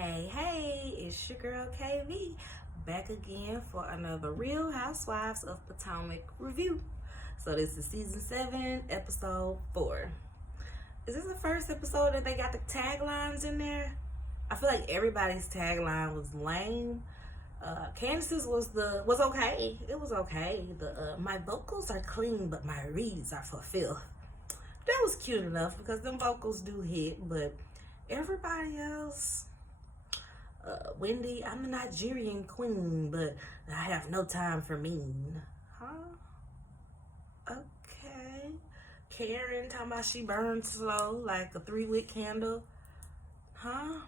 Hey, it's your girl KV back again for another Real Housewives of Potomac review. So this is season 7, episode 4. Is this the first episode that they got the taglines in there? I feel like everybody's tagline was lame. Candace's was okay. It was okay. My vocals are clean, but my reads are for filth. That was cute enough because them vocals do hit, but everybody else. Wendy, I'm a Nigerian queen, but I have no time for mean. Huh? Okay. Karen talking about she burns slow like a 3-wick candle. Huh?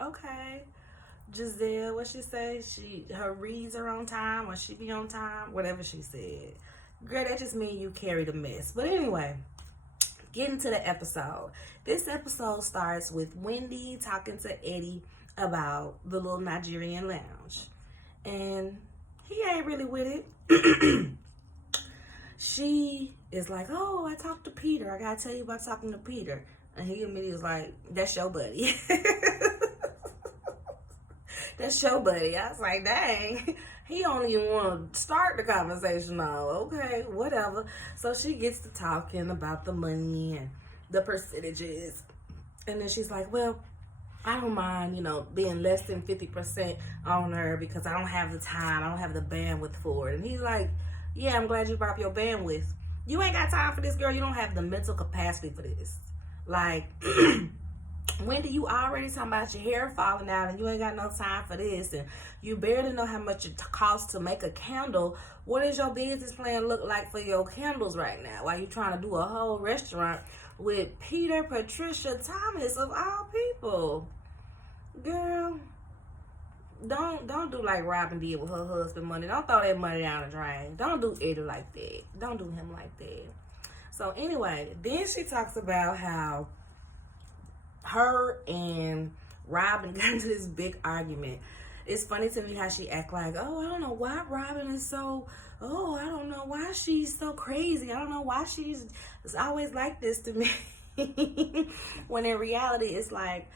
Okay. Giselle, what she say? Her reads are on time or she be on time, whatever she said. Girl, that just mean you carry the mess. But anyway, getting to the episode. This episode starts with Wendy talking to Eddie about the little Nigerian lounge. And he ain't really with it. She is like, oh, I talked to Peter. I gotta tell you about talking to Peter. And he immediately was like, that's your buddy. That's your buddy. I was like, dang. He don't even want to start the conversation. No, okay, whatever. So she gets to talking about the money and the percentages. And then she's like, well, I don't mind, being less than 50% on her because I don't have the time. I don't have the bandwidth for it. And he's like, yeah, I'm glad you brought up your bandwidth. You ain't got time for this, girl. You don't have the mental capacity for this. Like, Wendy, you already talking about your hair falling out and you ain't got no time for this, and you barely know how much it costs to make a candle. What does your business plan look like for your candles right now? While you trying to do a whole restaurant with Peter, Patricia, Thomas, of all people. Girl, don't do like Robin did with her husband money. Don't throw that money down the drain. Don't do Eddie like that. Don't do him like that. So anyway, then she talks about how her and Robin got into this big argument. It's funny to me how she act like, oh, I don't know why Robin is so, I don't know why she's so crazy. I don't know why she's always like this to me. When in reality, it's like,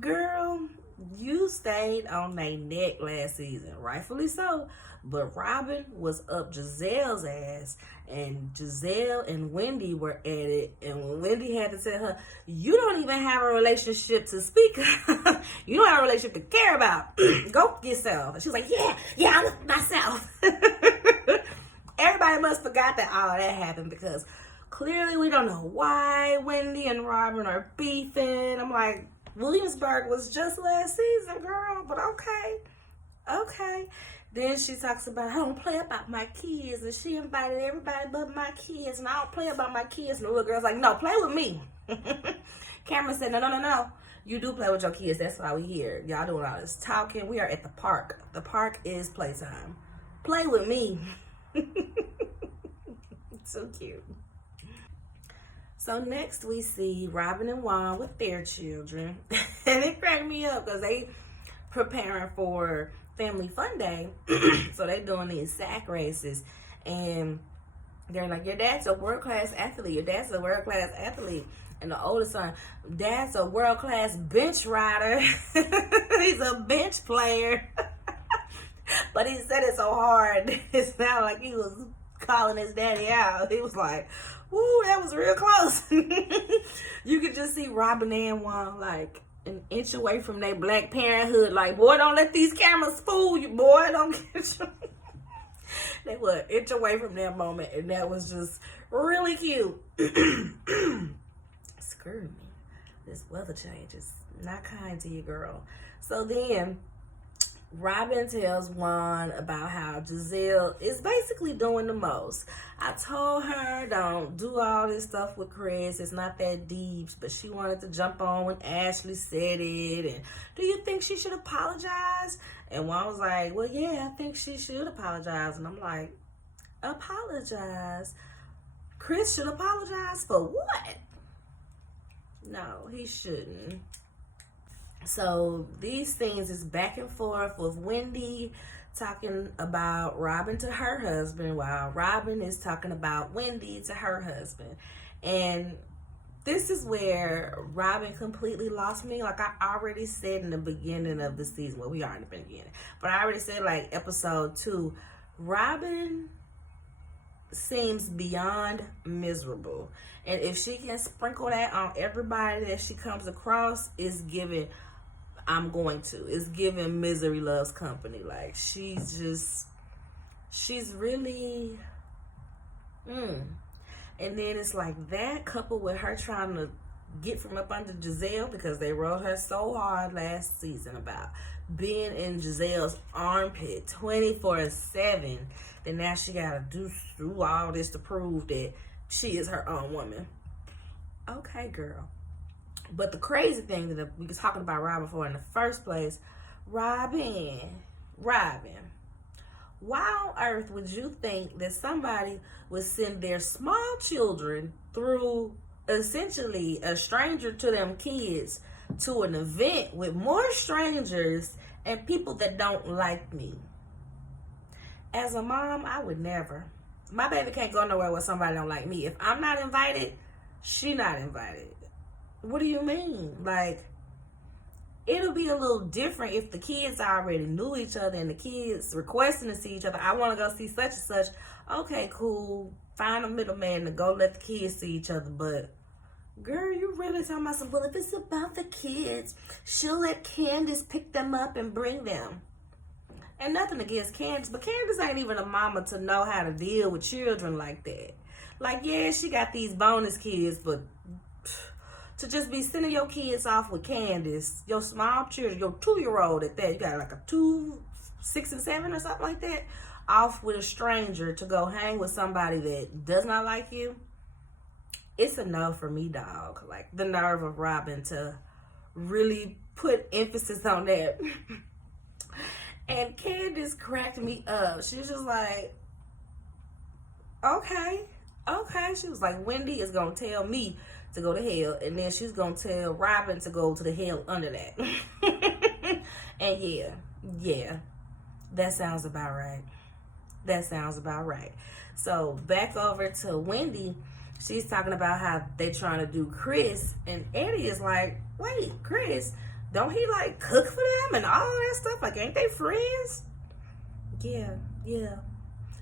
girl, you stayed on their neck last season, rightfully so. But Robin was up Giselle's ass, and Giselle and Wendy were at it. And when Wendy had to tell her, you don't even have a relationship to speak of. You don't have a relationship to care about. Go yourself. She was like, yeah, I'm with myself. Everybody must forgot that all that happened because clearly we don't know why Wendy and Robin are beefing. I'm like, Williamsburg was just last season, girl, but okay. Then she talks about, I don't play about my kids, and she invited everybody but my kids, and I don't play about my kids. And the little girl's like, no, play with me. Cameron said, no. You do play with your kids. That's why we here. Y'all doing all this talking. We are at the park. The park is playtime. Play with me. So cute. So next we see Robin and Juan with their children. And it cracked me up because they preparing for Family Fun Day. So they doing these sack races. And they're like, your dad's a world-class athlete. Your dad's a world-class athlete. And the oldest son, dad's a world-class bench rider. He's a bench player. But he said it so hard. It sounded like he was calling his daddy out. He was like, woo, that was real close. You could just see Robin and Juan like an inch away from their Black Parenthood. Like, boy, don't let these cameras fool you, boy. Don't get you. They were an inch away from that moment, and that was just really cute. Screw me. This weather change is not kind to you, girl. So then Robin tells Juan about how Giselle is basically doing the most. I told her don't do all this stuff with Chris. It's not that deep, but she wanted to jump on when Ashley said it. And do you think she should apologize? And Juan was like, well, yeah, I think she should apologize. And I'm like, apologize? Chris should apologize for what? No, he shouldn't. So these things is back and forth with Wendy talking about Robin to her husband while Robin is talking about Wendy to her husband. And this is where Robin completely lost me. Like I already said in the beginning of the season, well, we are in the beginning, but I already said like episode 2, Robin seems beyond miserable. And if she can sprinkle that on everybody that she comes across, it's giving, I'm going to. It's giving misery loves company. Like she's really, And then it's like that coupled with her trying to get from up under Giselle, because they rode her so hard last season about being in Giselle's armpit 24/7. Then now she gotta do all this to prove that she is her own woman. Okay, girl. But the crazy thing that we were talking about Robin for in the first place, Robin, why on earth would you think that somebody would send their small children through essentially a stranger to them kids to an event with more strangers and people that don't like me? As a mom, I would never. My baby can't go nowhere where somebody don't like me. If I'm not invited, she not invited. What do you mean? Like, it'll be a little different if the kids already knew each other and the kids requesting to see each other. I want to go see such and such. Okay, cool. Find a middleman to go let the kids see each other. But, girl, you really talking about some, well, if it's about the kids, she'll let Candace pick them up and bring them. And nothing against Candace, but Candace ain't even a mama to know how to deal with children like that. Like, yeah, she got these bonus kids, but to just be sending your kids off with Candace, your small children, your 2-year-old at that, you got like a 2, 6, and 7 or something like that, off with a stranger to go hang with somebody that does not like you. It's a no for me, dog. Like, the nerve of Robin to really put emphasis on that. And Candace cracked me up. She was just like, okay. She was like, Wendy is going to tell me to go to hell, and then she's going to tell Robin to go to the hell under that. And yeah, that sounds about right. So back over to Wendy. She's talking about how they trying to do Chris, and Eddie is like, wait, Chris, don't he like cook for them and all that stuff? Like, ain't they friends? Yeah.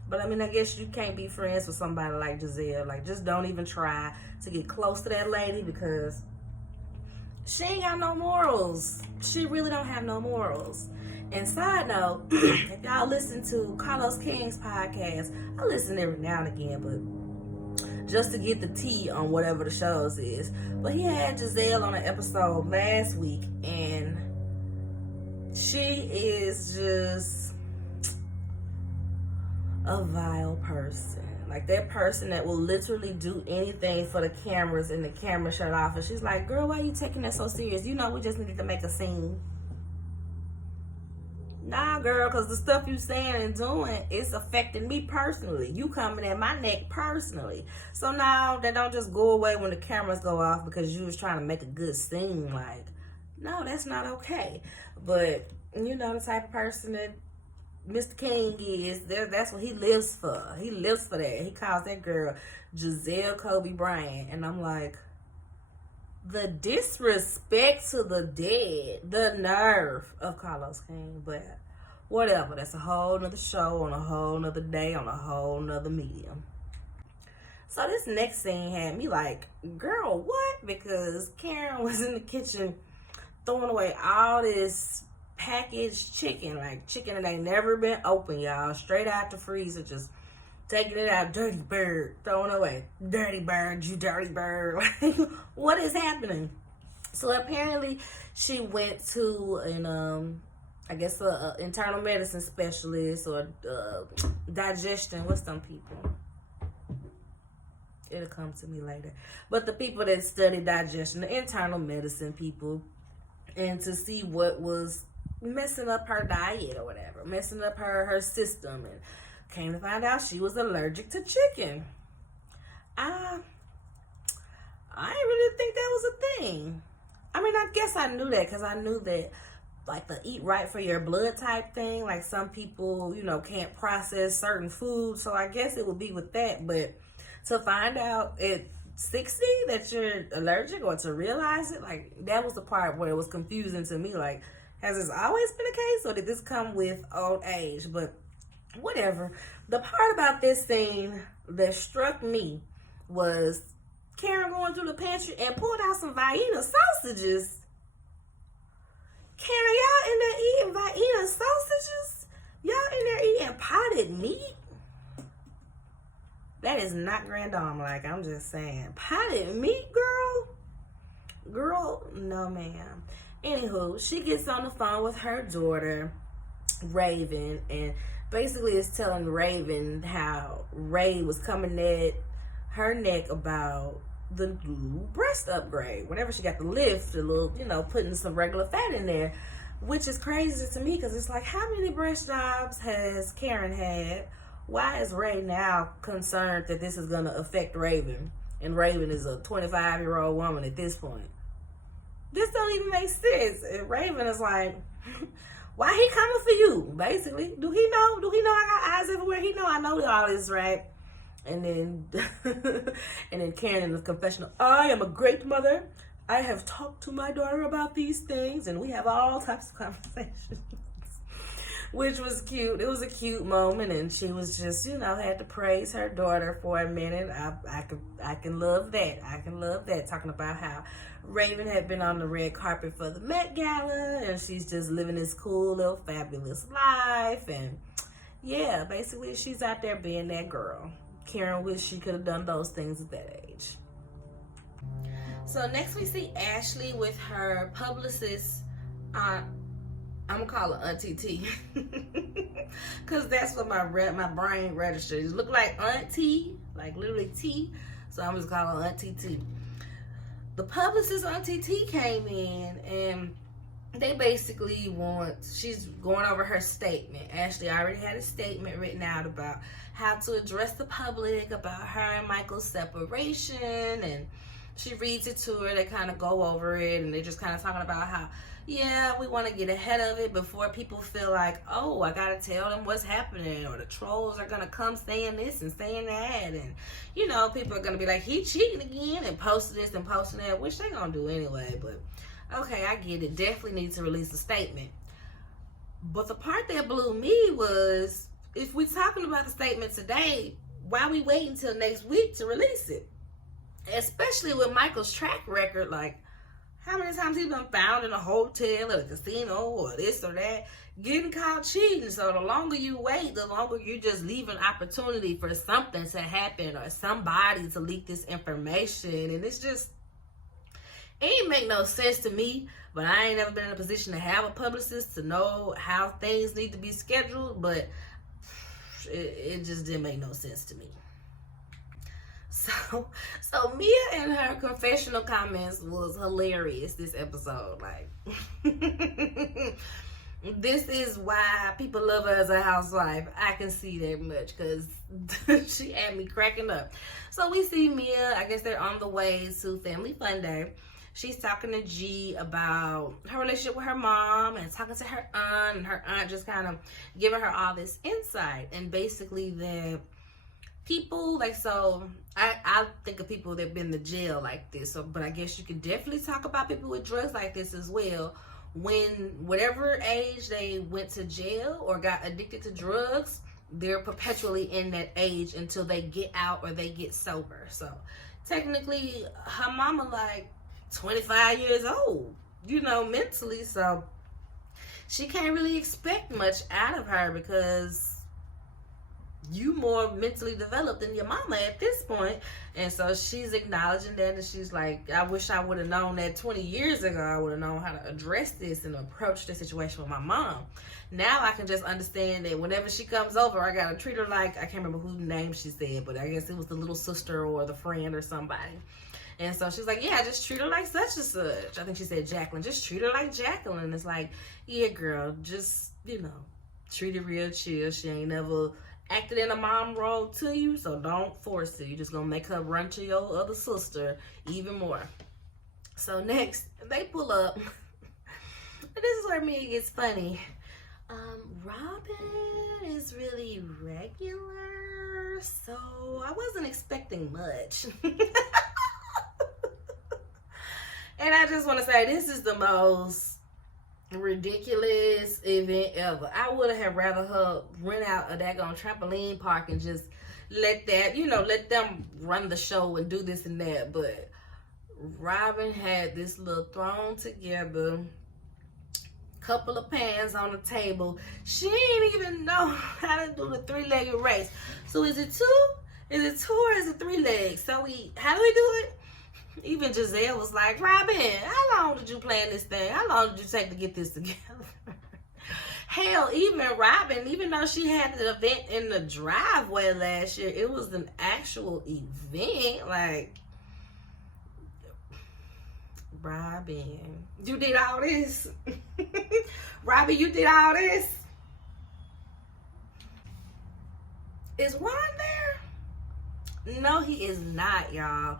But I mean, I guess you can't be friends with somebody like Giselle. Like, just don't even try to get close to that lady, because she ain't got no morals. She really don't have no morals. And side note, if y'all listen to Carlos King's podcast, I listen every now and again, but just to get the tea on whatever the shows is. But he had Giselle on an episode last week, and she is just a vile person. Like, that person that will literally do anything for the cameras and the camera shut off. And she's like, girl, why are you taking that so serious? You know, we just needed to make a scene. Nah, girl, because the stuff you saying and doing, it's affecting me personally. You coming at my neck personally. So now that don't just go away when the cameras go off because you was trying to make a good scene. Like, no, that's not okay. But, you know, the type of person that Mr. King is, that's what he lives for. He lives for that. He calls that girl Giselle Kobe Bryant. And I'm like, the disrespect to the dead, the nerve of Carlos King. But whatever, that's a whole nother show on a whole nother day on a whole nother medium. So this next scene had me like, girl, what? Because Karen was in the kitchen throwing away all this packaged chicken, like chicken that ain't never been open, y'all, straight out the freezer, just taking it out, dirty bird, throwing away, dirty bird, you dirty bird. Like, what is happening? So apparently she went to an I guess a internal medicine specialist or digestion with some people. It'll come to me later. But the people that study digestion, the internal medicine people, and to see what was messing up her diet or whatever, messing up her system, and came to find out she was allergic to chicken. I didn't really think that was a thing. I mean, I guess I knew that because I knew that, like, the eat right for your blood type thing, like some people, you know, can't process certain foods, so I guess it would be with that. But to find out it 60 that you're allergic, or to realize it. Like, that was the part where it was confusing to me. Like, has this always been the case, or did this come with old age? But whatever. The part about this scene that struck me was Karen going through the pantry and pulled out some Vienna sausages. Karen, y'all in there eating Vienna sausages? Y'all in there eating potted meat? That is not grand dame, like, I'm just saying. Potted meat, girl? Girl, no ma'am. Anywho, she gets on the phone with her daughter, Raven, and basically is telling Raven how Ray was coming at her neck about the new breast upgrade. Whenever she got the lift, the little, putting some regular fat in there, which is crazy to me because it's like, how many breast jobs has Karen had? Why is Ray now concerned that this is going to affect Raven? And Raven is a 25-year-old woman at this point. This don't even make sense. And Raven is like, why he coming for you? Basically, do he know? I got eyes everywhere? He know I know all this, right? And then, and then Karen in the confessional, I am a great mother. I have talked to my daughter about these things, and we have all types of conversations. Which was cute. It was a cute moment, and she was just, had to praise her daughter for a minute. I can love that. I can love that. Talking about how Raven had been on the red carpet for the Met Gala, and she's just living this cool little fabulous life. And yeah, basically she's out there being that girl. Karen wish she could have done those things at that age. So next we see Ashley with her publicist aunt. I'm gonna call her Auntie T, cause that's what my brain registers. Look like Auntie, like literally T. So I'm just calling her Auntie T. The publicist Auntie T came in, and they basically she's going over her statement. Ashley already had a statement written out about how to address the public about her and Michael's separation, and she reads it to her. They kind of go over it, and they're just kind of talking about how, yeah, we want to get ahead of it before people feel like, oh, I got to tell them what's happening, or the trolls are going to come saying this and saying that, and, people are going to be like, he cheating again, and posting this and posting that, which they're going to do anyway, but okay, I get it. Definitely need to release a statement. But the part that blew me was, if we're talking about the statement today, why we wait until next week to release it? Especially with Michael's track record, like, how many times he's been found in a hotel or a casino or this or that, getting caught cheating. So the longer you wait, the longer you just leave an opportunity for something to happen or somebody to leak this information. And it's just, it ain't make no sense to me. But I ain't never been in a position to have a publicist to know how things need to be scheduled. But it just didn't make no sense to me. So Mia and her confessional comments was hilarious this episode. Like, this is why people love her as a housewife. I can see that much because she had me cracking up. So we see Mia, I guess they're on the way to Family Fun Day. She's talking to G about her relationship with her mom and talking to her aunt, and her aunt just kind of giving her all this insight. And basically that people, like, so I think of people that have been to jail like this, but I guess you could definitely talk about people with drugs like this as well. When whatever age they went to jail or got addicted to drugs, they're perpetually in that age until they get out or they get sober. So technically her mama like 25 years old, mentally, so she can't really expect much out of her because you more mentally developed than your mama at this point. And so she's acknowledging that, and she's like, I wish I would have known that 20 years ago. I would have known how to address this and approach the situation with my mom. Now I can just understand that whenever she comes over, I gotta treat her like, I can't remember whose name she said, but I guess it was the little sister or the friend or somebody. And so she's like, yeah, just treat her like such and such. I think she said Jacqueline. Just treat her like Jacqueline. It's like, yeah, girl, just, treat her real chill. She ain't never acted in a mom role to you, so don't force it. You're just gonna make her run to your other sister even more. So next, they pull up. And this is where Mia gets funny. Robin is really regular, so I wasn't expecting much. And I just want to say, this is the most ridiculous event ever. I would have rather her rent out a daggone trampoline park and just let that, let them run the show and do this and that. But Robin had this little thrown together, couple of pans on the table. She didn't even know how to do the 3-legged race. So is it 2? Is it 2 or is it 3 legs? So how do we do it? Even Giselle was like, Robin, how long did you plan this thing? How long did you take to get this together? Hell, even Robin, even though she had the event in the driveway last year, it was an actual event. Like, Robin, you did all this? Robin, you did all this? Is Juan there? No, he is not, y'all.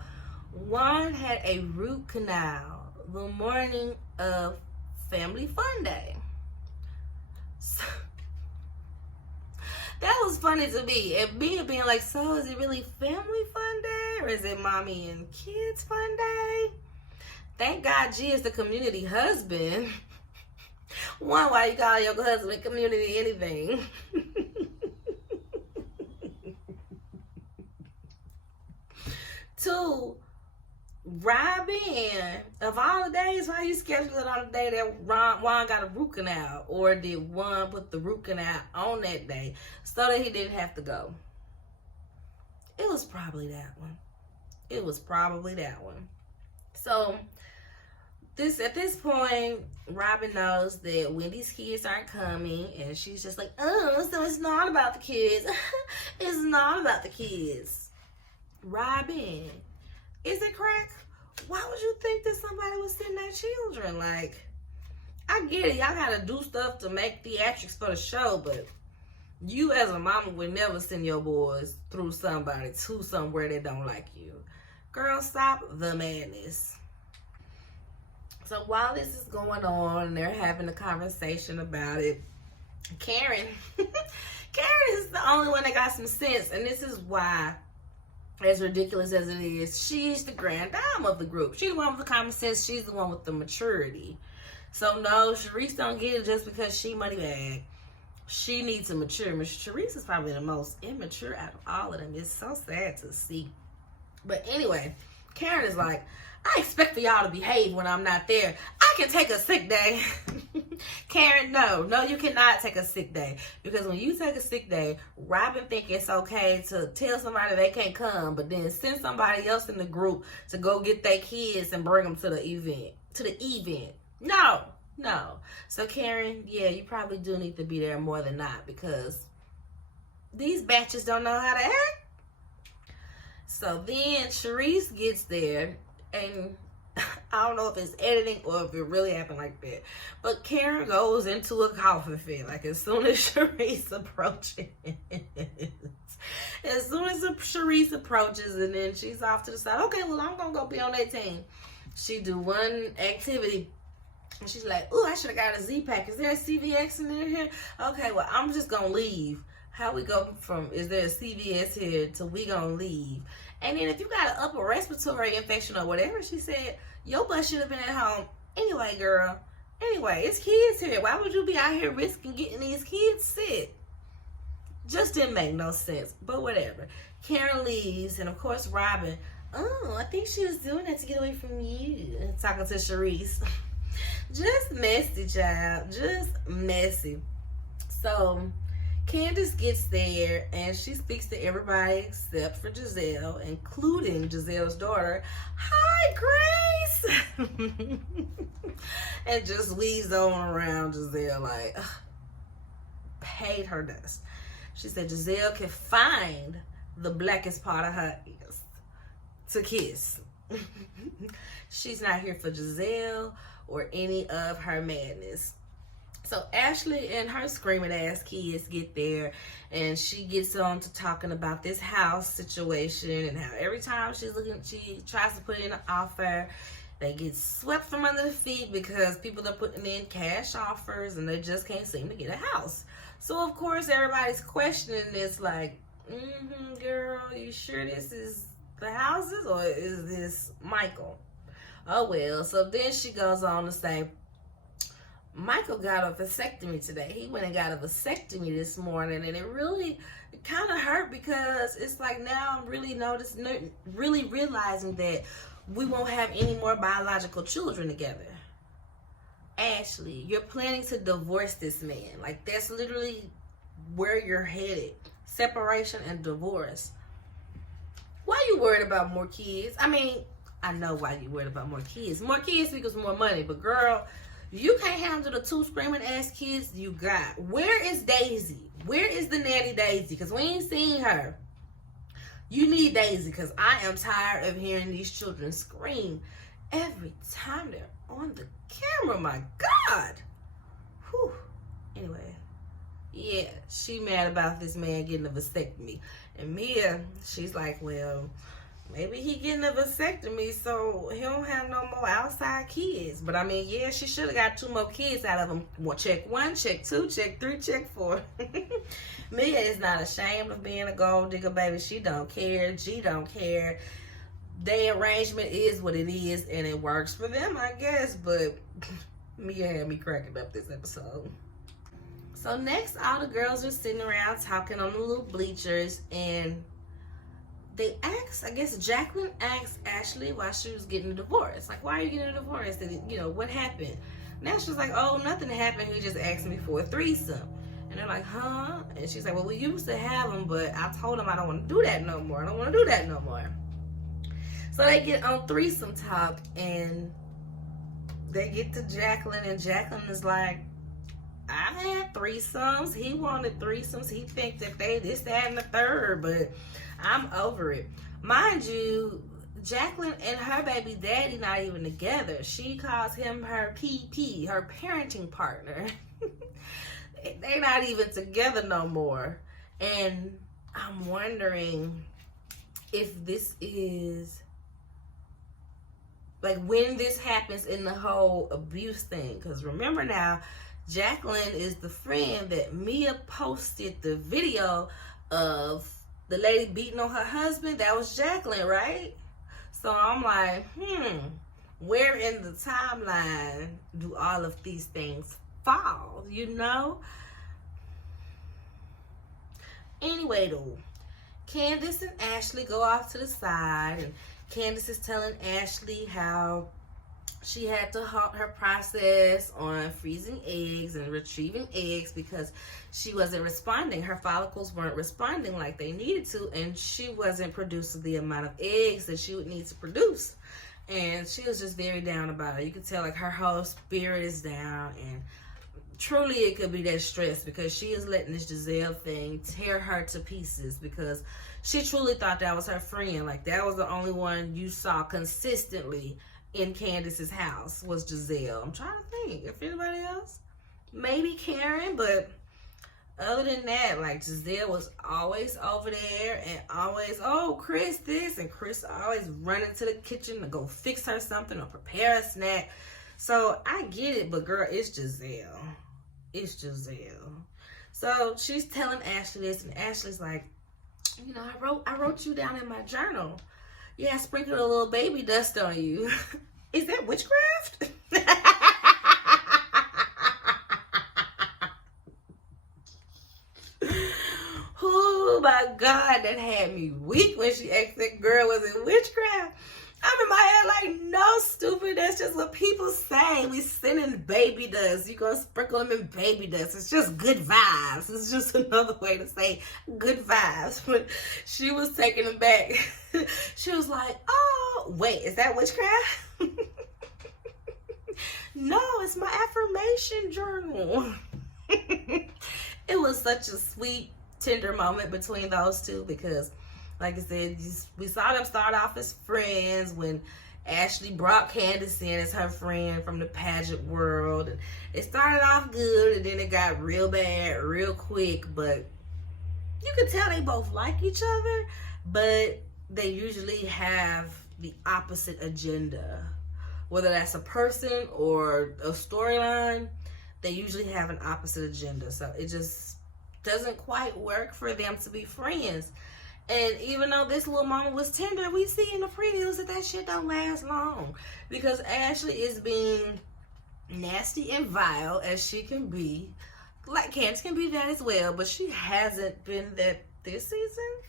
Juan had a root canal the morning of Family Fun Day. So, that was funny to me. And me being like, so is it really Family Fun Day or is it Mommy and Kids Fun Day? Thank God G is the community husband. One, why you call your husband community anything? Two, Robin, of all the days, why you schedule it on the day that Juan got a root canal? Or did Juan put the root canal on that day so that he didn't have to go? It was probably that one. It was probably that one. So, at this point, Robin knows that Wendy's kids aren't coming, and she's just like, oh, so it's not about the kids. It's not about the kids. Robin, is it crack? Why would you think that somebody was sending their children? Like, I get it. Y'all gotta do stuff to make theatrics for the show, but you as a mama would never send your boys through somebody to somewhere that don't like you. Girl, stop the madness. So while this is going on and they're having a conversation about it, Karen is the only one that got some sense, and this is why, as ridiculous as it is, she's the grand dame of the group. She's the one with the common sense. She's the one with the maturity. So no, Sharice don't get it just because she money bag. She needs to mature. Sharice is probably the most immature out of all of them. It's so sad to see. But anyway, Karen is like, I expect for y'all to behave when I'm not there. I can take a sick day. Karen, no, you cannot take a sick day. Because when you take a sick day, Robin think it's okay to tell somebody they can't come, but then send somebody else in the group to go get their kids and bring them to the event. No. So Karen, yeah, you probably do need to be there more than not, because these batches don't know how to act. So then Sharice gets there, and I don't know if it's editing or if it really happened like that, but Karen goes into a coughing fit, like as soon as Sharice approaches. As soon as Sharice approaches, and then she's off to the side. Okay, well, I'm going to go be on that team. She do one activity, and she's like, ooh, I should have got a Z-Pack. Is there a CVX in here? Okay, well, I'm just going to leave. How we go from, is there a CVS here, to we going to leave? And then if you got an upper respiratory infection or whatever she said, your butt should have been at home. Anyway, girl. Anyway, it's kids here. Why would you be out here risking getting these kids sick? Just didn't make no sense. But whatever. Karen leaves, and of course Robin, oh, I think she was doing that to get away from you. Talking to Sharice. Just messy, child. Just messy. So Candace gets there, and she speaks to everybody except for Giselle, including Giselle's daughter. Hi, Grace! And just weaves on around Giselle like, ugh, paid her dust. She said Giselle can find the blackest part of her ears to kiss. She's not here for Giselle or any of her madness. So Ashley and her screaming ass kids get there, and she gets on to talking about this house situation and how every time she tries to put in an offer, they get swept from under the feet because people are putting in cash offers and they just can't seem to get a house. So of course everybody's questioning this, like, girl, you sure this is the houses or is this Michael? Oh well. So then she goes on to say, Michael got a vasectomy today. He went and got a vasectomy this morning, and it kind of hurt because it's like now I'm really realizing that we won't have any more biological children together. Ashley, you're planning to divorce this man. Like, that's literally where you're headed. Separation and divorce. Why you worried about more kids? I mean, I know why you worried about more kids. More kids equals more money, but girl, you can't handle the 2 screaming ass kids you got. Where is Daisy? Where is the natty Daisy? Because we ain't seen her. You need Daisy, because I am tired of hearing these children scream every time they're on the camera. My God. Whew. Anyway, yeah, she mad about this man getting a vasectomy. And Mia, she's like, well, maybe he getting a vasectomy so he don't have no more outside kids. But I mean, yeah, she should have got 2 more kids out of him. Well, check 1, check 2, check 3, check 4. Mia is not ashamed of being a gold digger, baby. She don't care. G don't care. Their arrangement is what it is, and it works for them, I guess. But Mia had me cracking up this episode. So next, all the girls are sitting around talking on the little bleachers, and they asked, I guess Jacqueline asked Ashley why she was getting a divorce. Like, why are you getting a divorce? And, what happened? Now she's like, oh, nothing happened. He just asked me for a threesome. And they're like, huh? And she's like, well, we used to have them, but I told him I don't want to do that no more. I don't want to do that no more. So they get on threesome talk, and they get to Jacqueline, and Jacqueline is like, I had threesomes. He wanted threesomes. He thinks that they this, that, and the third, but I'm over it. Mind you, Jacqueline and her baby daddy not even together. She calls him her PP, her parenting partner. They not even together no more. And I'm wondering if this is, like, when this happens in the whole abuse thing. Because remember now, Jacqueline is the friend that Mia posted the video of the lady beating on her husband. That was Jacqueline, right? So I'm like, where in the timeline do all of these things fall, Anyway, though, Candace and Ashley go off to the side, and Candace is telling Ashley how she had to halt her process on freezing eggs and retrieving eggs because she wasn't responding. Her follicles weren't responding like they needed to, and she wasn't producing the amount of eggs that she would need to produce. And she was just very down about it. You could tell, like, her whole spirit is down, and truly it could be that stress because she is letting this Giselle thing tear her to pieces because she truly thought that was her friend. Like, that was the only one you saw consistently in Candace's house was Giselle. I'm trying to think if anybody else. Maybe Karen, but other than that, like, Giselle was always over there and always, oh, Chris this, and Chris always running to the kitchen to go fix her something or prepare a snack. So I get it, but girl, it's Giselle. It's Giselle. So she's telling Ashley this, and Ashley's like, I wrote you down in my journal. Yeah, I sprinkled a little baby dust on you. Is that witchcraft? Oh my God, that had me weak when she asked that girl, was it witchcraft? I'm in my head like, no, stupid. That's just what people say. We sending baby dust. You gonna sprinkle them in baby dust. It's just good vibes. It's just another way to say good vibes. But she was taken aback. She was like, oh, wait, is that witchcraft? No, it's my affirmation journal. It was such a sweet, tender moment between those two because, like I said, we saw them start off as friends when Ashley brought Candace in as her friend from the pageant world. And it started off good, and then it got real bad real quick. But you could tell they both like each other, but they usually have the opposite agenda. Whether that's a person or a storyline, they usually have an opposite agenda. So it just doesn't quite work for them to be friends. And even though this little moment was tender, we see in the previews that shit don't last long. Because Ashley is being nasty and vile as she can be. Like Candace can be that as well, but she hasn't been that this season.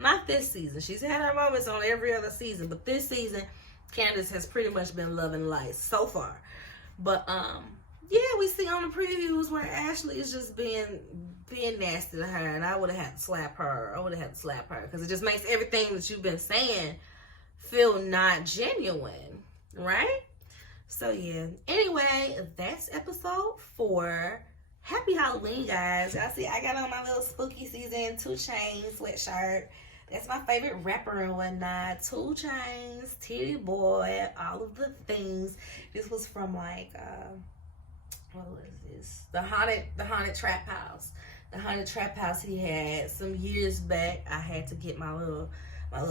Not this season. She's had her moments on every other season, but this season, Candace has pretty much been loving life so far. But yeah, we see on the previews where Ashley is just being nasty to her, and I would have had to slap her. Because it just makes everything that you've been saying feel not genuine, right? So yeah. Anyway, that's episode 4. Happy Halloween, guys. Y'all see, I got on my little spooky season 2 Chainz sweatshirt. That's my favorite rapper and whatnot. 2 Chainz, Titty Boy, all of the things. This was from like, what was this? The haunted trap house. The haunted trap house he had some years back. I had to get my little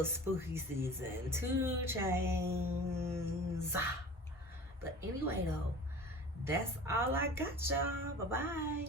spooky season 2 Chainz. But anyway, though, that's all I got, y'all. Bye-bye.